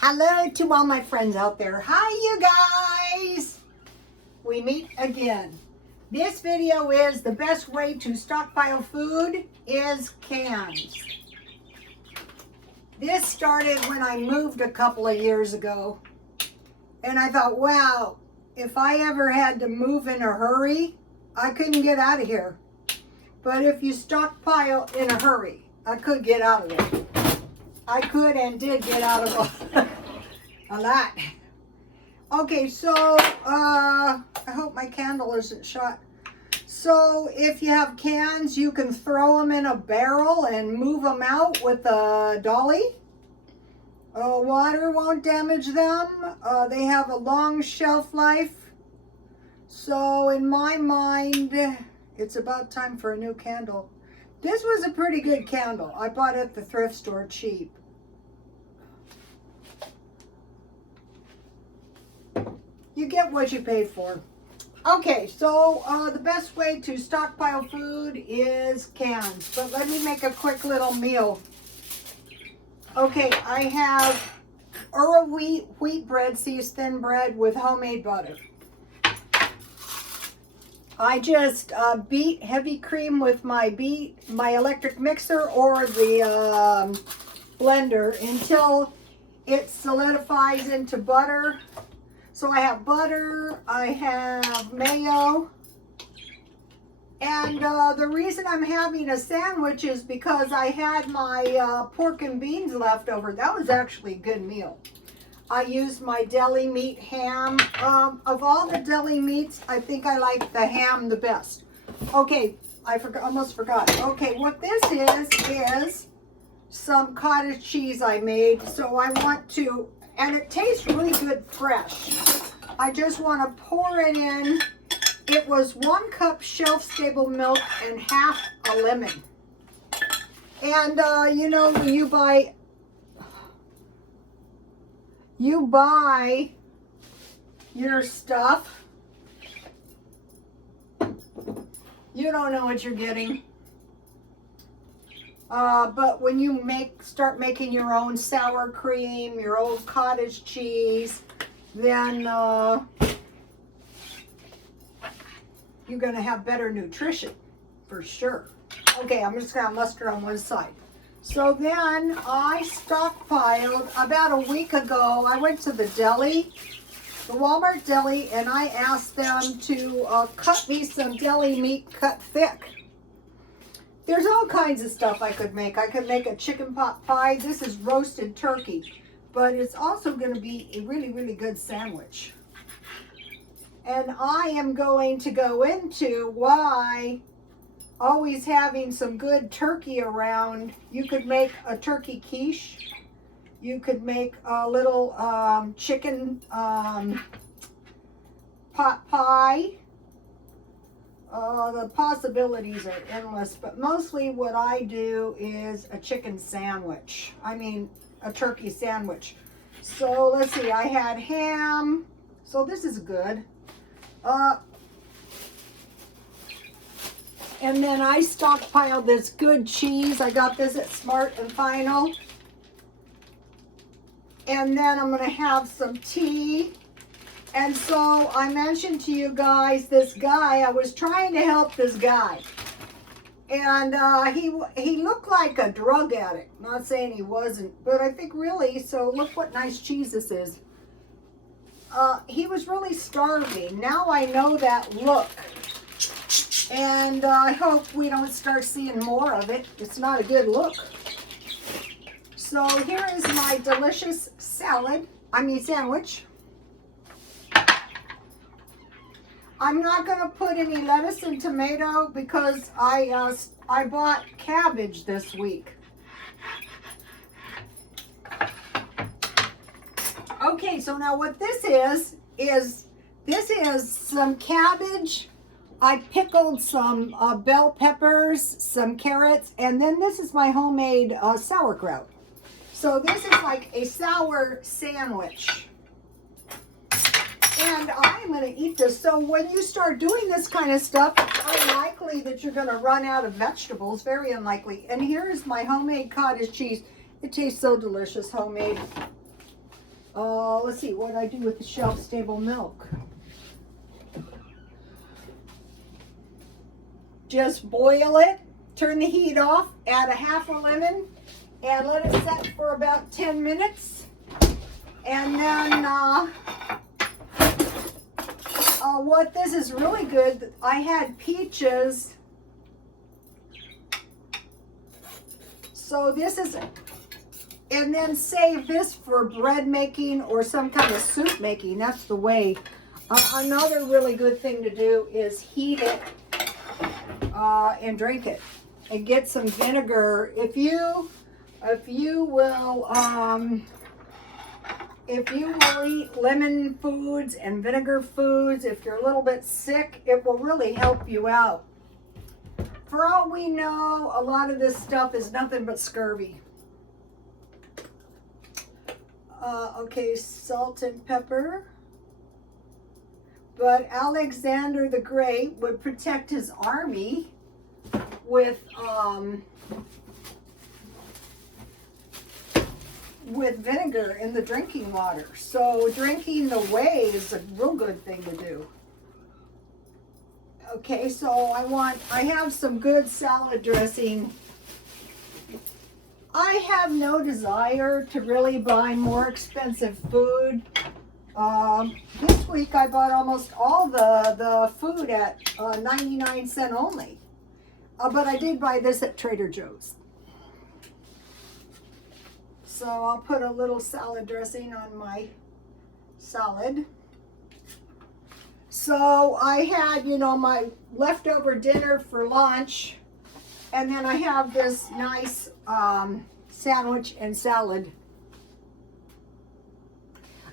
Hello to all my friends out there. Hi, you guys. We meet again. This video is the best way to stockpile food is cans. This started when I moved a couple of years ago. And I thought, wow, if I ever had to move in a hurry, I couldn't get out of here. But if you stockpile in a hurry, I could get out of it. I could and did get out of a lot. Okay, so I hope my candle isn't shot. So if you have cans, you can throw them in a barrel and move them out with a dolly. Water won't damage them. They have a long shelf life. So in my mind, it's about time for a new candle. This was a pretty good candle. I bought it at the thrift store cheap. You get what you paid for. Okay, so the best way to stockpile food is cans. But let me make a quick little meal. Okay, I have Earl wheat bread, seasoned thin bread with homemade butter. I just beat heavy cream with my electric mixer or the blender until it solidifies into butter. So I have butter, I have mayo, and the reason I'm having a sandwich is because I had my pork and beans left over. That was actually a good meal. I used my deli meat ham. Of all the deli meats, I think I like the ham the best. Okay, I almost forgot. Okay, what this is some cottage cheese I made. So I want to, and it tastes really good fresh. I just want to pour it in. It was 1 cup shelf-stable milk and half a lemon. And you know, when you buy your stuff, you don't know what you're getting. But when you start making your own sour cream, your own cottage cheese, then you're going to have better nutrition for sure. Okay, I'm just going to mustard on one side. So then I stockpiled about a week ago. I went to the deli, the Walmart deli, and I asked them to cut me some deli meat cut thick. There's all kinds of stuff I could make. I could make a chicken pot pie. This is roasted turkey, but it's also going to be a really, really good sandwich. And I am going to go into why always having some good turkey around. You could make a turkey quiche. You could make a little chicken pot pie. The possibilities are endless, but mostly what I do is a chicken sandwich. I mean, a turkey sandwich. So let's see, I had ham. So this is good. And then I stockpiled this good cheese. I got this at Smart and Final. And then I'm going to have some tea. And so I mentioned to you guys this guy. I was trying to help this guy. And he looked like a drug addict. Not saying he wasn't, but I think really. So look what nice cheese this is. He was really starving. Now I know that look. And I hope we don't start seeing more of it. It's not a good look. So here is my delicious sandwich. I'm not going to put any lettuce and tomato because I bought cabbage this week. Okay, so now what this is some cabbage. I pickled some bell peppers, some carrots, and then this is my homemade sauerkraut. So this is like a sour sandwich. And I'm going to eat this. So when you start doing this kind of stuff, it's unlikely that you're going to run out of vegetables. Very unlikely. And here is my homemade cottage cheese. It tastes so delicious, homemade. let's see what I do with the shelf-stable milk. Just boil it, turn the heat off, add a half a lemon, and let it set for about 10 minutes. And then what this is really good, I had peaches. So this is, and then save this for bread making or some kind of soup making. That's the way. Another really good thing to do is heat it and drink it, and get some vinegar. If you will eat lemon foods and vinegar foods, if you're a little bit sick, it will really help you out. For all we know, a lot of this stuff is nothing but scurvy. Okay, salt and pepper. But Alexander the Great would protect his army with vinegar in the drinking water. So drinking the whey is a real good thing to do. Okay, so I have some good salad dressing. I have no desire to really buy more expensive food. This week I bought almost all the food at 99 cents only. But I did buy this at Trader Joe's. So I'll put a little salad dressing on my salad. So I had, my leftover dinner for lunch. And then I have this nice sandwich and salad.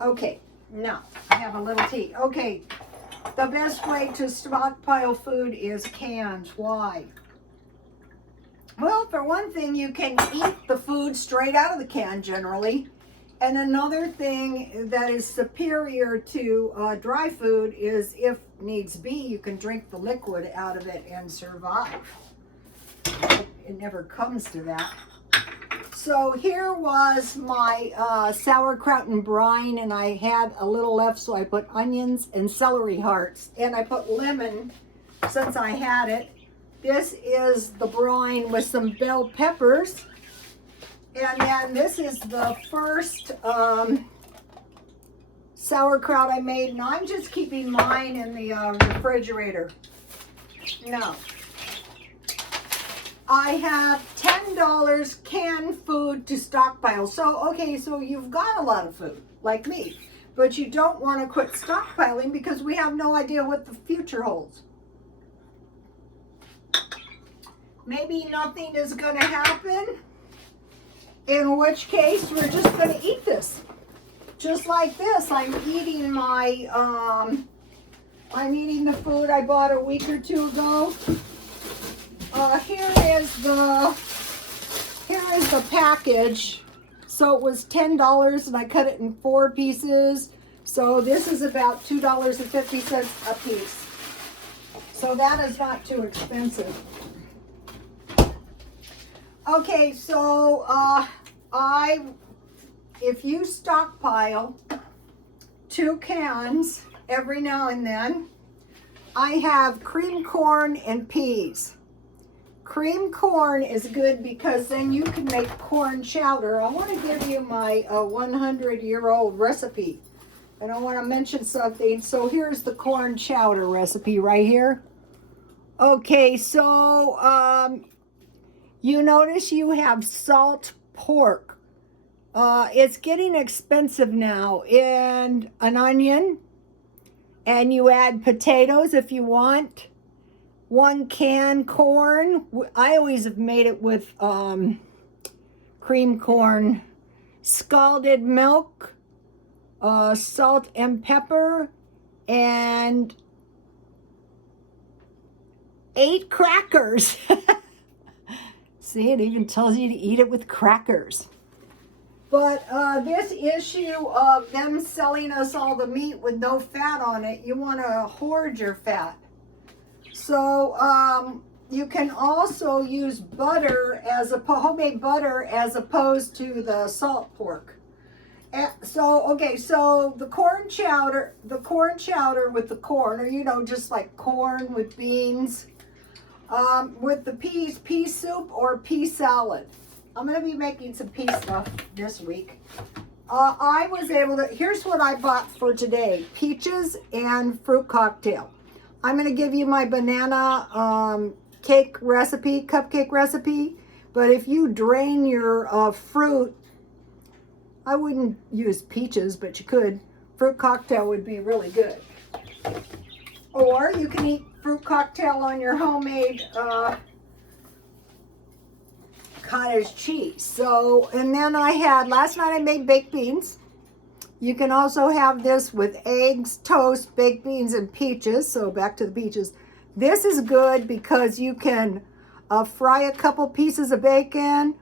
Okay. Now, I have a little tea. Okay, the best way to stockpile food is cans. Why? Well, for one thing, you can eat the food straight out of the can generally. And another thing that is superior to dry food is, if needs be, you can drink the liquid out of it and survive. It never comes to that. So here was my sauerkraut and brine, and I had a little left, so I put onions and celery hearts, and I put lemon since I had it. This is the brine with some bell peppers, and then this is the first sauerkraut I made, and I'm just keeping mine in the refrigerator. Now, I have $10 canned food to stockpile. So, okay, so you've got a lot of food, like me, but you don't want to quit stockpiling because we have no idea what the future holds. Maybe nothing is going to happen, in which case we're just going to eat this. Just like this, I'm eating the food I bought a week or two ago. Here is the package. So it was $10 and I cut it in 4 pieces. So this is about $2.50 a piece. So that is not too expensive. Okay, so if you stockpile 2 cans every now and then, I have cream corn and peas. Cream corn is good because then you can make corn chowder. I want to give you my 100-year-old recipe. And I want to mention something. So here's the corn chowder recipe right here. Okay, so you notice you have salt pork. It's getting expensive now. And an onion. And you add potatoes if you want. 1 can corn. I always have made it with cream corn. Scalded milk, salt and pepper, and 8 crackers. See, it even tells you to eat it with crackers. But this issue of them selling us all the meat with no fat on it, you want to hoard your fat. So you can also use butter as homemade butter as opposed to the salt pork. So the corn chowder with the corn, or just like corn with beans, with the peas, pea soup or pea salad. I'm gonna be making some pea stuff this week. I was able to, here's what I bought for today: peaches and fruit cocktail. I'm gonna give you my banana cupcake recipe, but if you drain your fruit, I wouldn't use peaches, but you could. Fruit cocktail would be really good. Or you can eat fruit cocktail on your homemade cottage cheese. So, and then last night I made baked beans. You can also have this with eggs, toast, baked beans, and peaches. So back to the peaches. This is good because you can fry a couple pieces of bacon,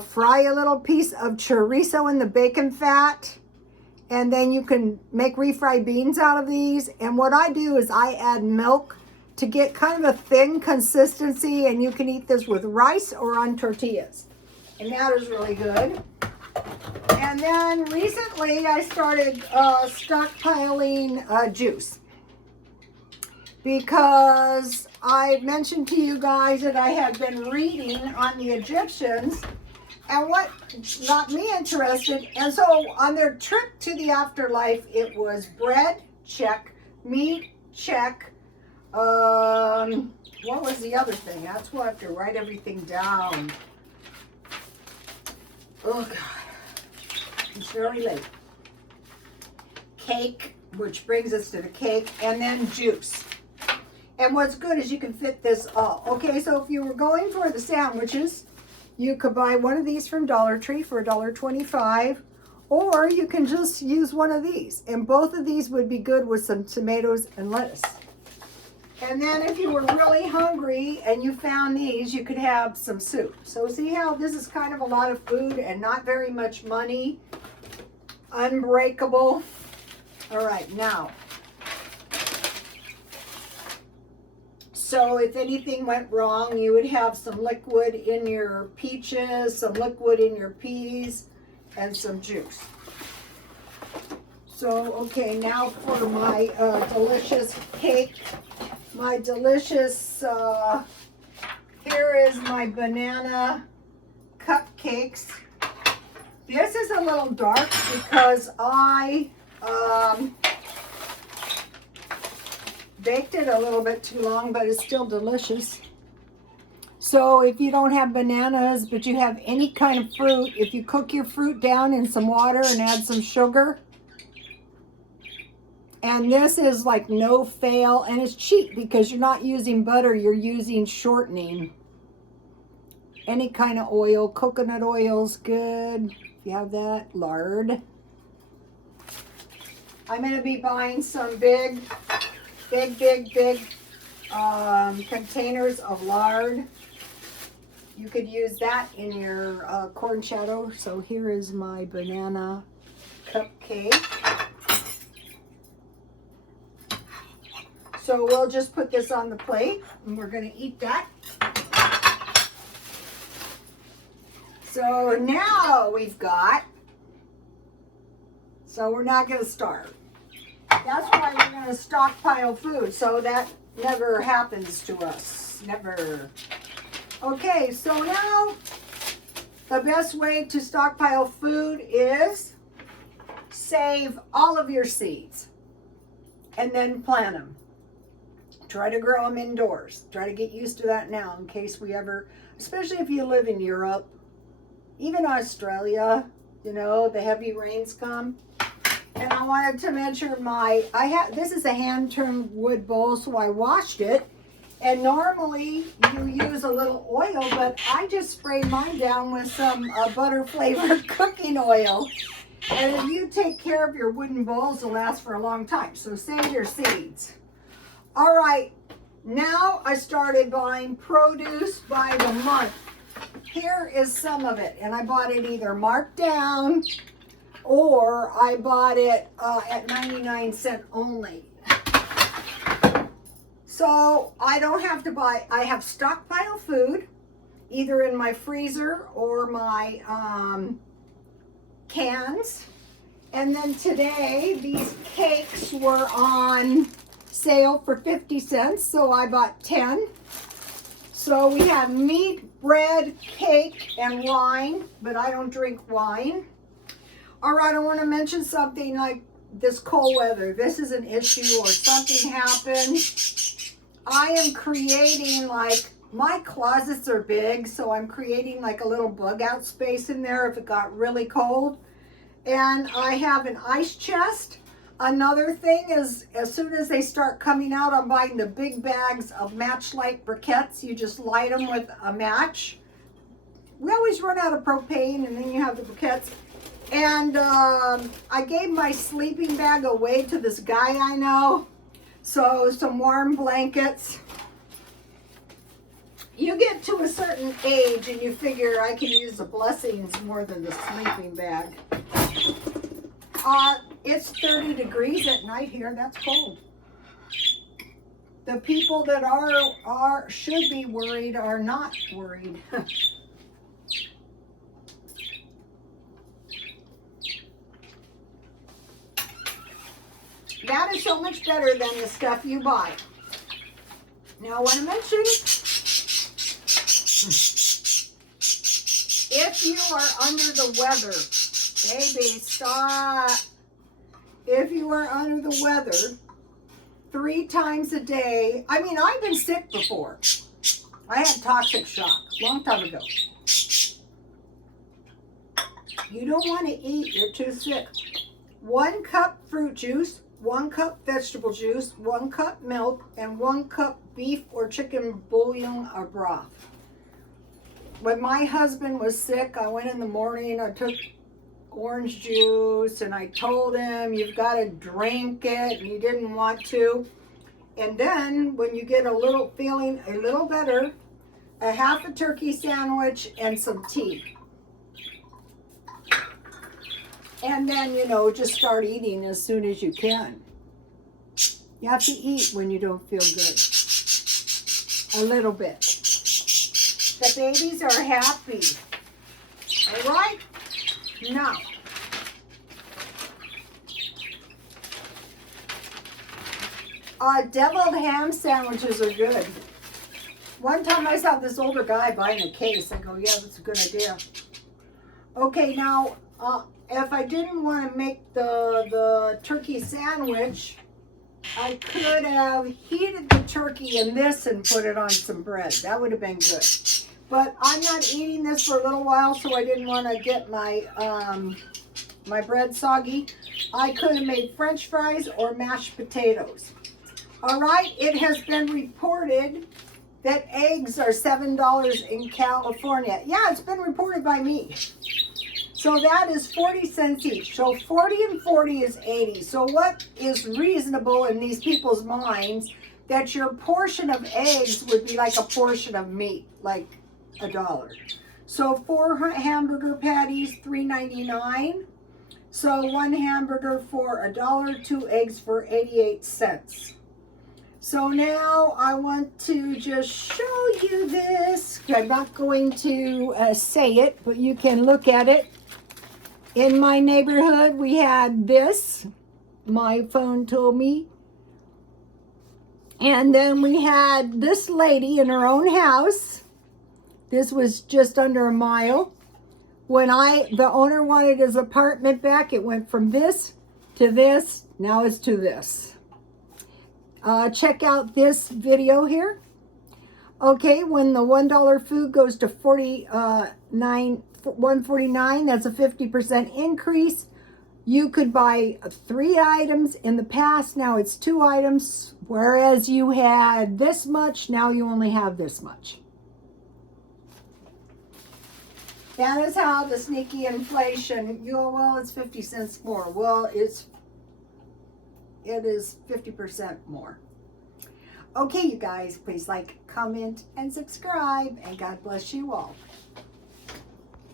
fry a little piece of chorizo in the bacon fat, and then you can make refried beans out of these. And what I do is I add milk to get kind of a thin consistency, and you can eat this with rice or on tortillas. And that is really good. And then recently I started stockpiling juice, because I mentioned to you guys that I had been reading on the Egyptians and what got me interested. And so on their trip to the afterlife, it was bread, check, meat, check. What was the other thing? That's why I have to write everything down. Oh God, it's very late. Cake, which brings us to the cake, and then juice. And what's good is you can fit this all. Okay, so if you were going for the sandwiches, you could buy one of these from Dollar Tree for $1.25, or you can just use one of these. And both of these would be good with some tomatoes and lettuce. And then if you were really hungry and you found these, you could have some soup. So see how this is kind of a lot of food and not very much money. Unbreakable. All right, now. So if anything went wrong, you would have some liquid in your peaches, some liquid in your peas, and some juice. So, okay, now for my delicious cake. My delicious, here is my banana cupcakes. This is a little dark because I baked it a little bit too long, but it's still delicious. So if you don't have bananas, but you have any kind of fruit, if you cook your fruit down in some water and add some sugar, and this is like no fail, and it's cheap because you're not using butter, you're using shortening. Any kind of oil, coconut oil's good, if you have that, lard. I'm going to be buying some big containers of lard. You could use that in your corn chowder. So here is my banana cupcake. So we'll just put this on the plate and we're going to eat that. So now we've got, so we're not going to starve. That's why we're going to stockpile food, so that never happens to us. Never. Okay, so now the best way to stockpile food is save all of your seeds and then plant them. Try to grow them indoors. Try to get used to that now in case we ever, especially if you live in Europe, even Australia, you know, the heavy rains come. And I wanted to mention this is a hand-turned wood bowl, so I washed it. And normally you use a little oil, but I just sprayed mine down with some butter-flavored cooking oil. And if you take care of your wooden bowls, they'll last for a long time. So save your seeds. All right, now I started buying produce by the month. Here is some of it, and I bought it either marked down or I bought it at 99 cents only. So I don't have to buy, I have stockpile food either in my freezer or my cans. And then today, these cakes were on sale for 50 cents, so I bought 10. So we have meat, bread, cake, and wine, but I don't drink wine. All right, I want to mention something like this cold weather. This is an issue or something happened. I am creating, like, my closets are big, so I'm creating like a little bug out space in there if it got really cold. And I have an ice chest. Another thing is, as soon as they start coming out, I'm buying the big bags of match-light briquettes. You just light them with a match. We always run out of propane, and then you have the briquettes. And I gave my sleeping bag away to this guy I know. So some warm blankets. You get to a certain age and you figure I can use the blessings more than the sleeping bag. It's 30 degrees at night here. That's cold. The people that should be worried are not worried. That is so much better than the stuff you buy. Now I want to mention, if you are under the weather, baby, stop. If you are under the weather 3 times a day, I mean, I've been sick before. I had toxic shock a long time ago. You don't want to eat, you're too sick. 1 cup fruit juice, 1 cup vegetable juice, 1 cup milk, and 1 cup beef or chicken bouillon or broth. When my husband was sick, I went in the morning, I took orange juice, and I told him, you've got to drink it, and he didn't want to. And then, when you get feeling a little better, a half a turkey sandwich and some tea. And then, just start eating as soon as you can. You have to eat when you don't feel good. A little bit. The babies are happy. All right? Now, deviled ham sandwiches are good. One time I saw this older guy buying a case. I go, yeah, that's a good idea. Okay, now, if I didn't want to make the turkey sandwich, I could have heated the turkey in this and put it on some bread. That would have been good. But I'm not eating this for a little while, so I didn't want to get my my bread soggy. I could have made French fries or mashed potatoes. All right, it has been reported that eggs are $7 in California. Yeah, it's been reported by me. So that is 40 cents each. So 40 and 40 is 80. So what is reasonable in these people's minds that your portion of eggs would be like a portion of meat, like $1. So 4 hamburger patties, $3.99. So 1 hamburger for $1, 2 eggs for 88 cents. So now I want to just show you this. I'm not going to say it, but you can look at it. In my neighborhood, we had this. My phone told me. And then we had this lady in her own house. This was just under a mile. When the owner wanted his apartment back, it went from this to this. Now it's to this. Check out this video here. Okay, when the $1 food goes to $1.49, that's a 50% increase. You could buy 3 items in the past. Now it's 2 items. Whereas you had this much, now you only have this much. That is how the sneaky inflation, you go, well, it's 50 cents more. Well, it is 50% more. Okay, you guys, please like, comment, and subscribe, and God bless you all.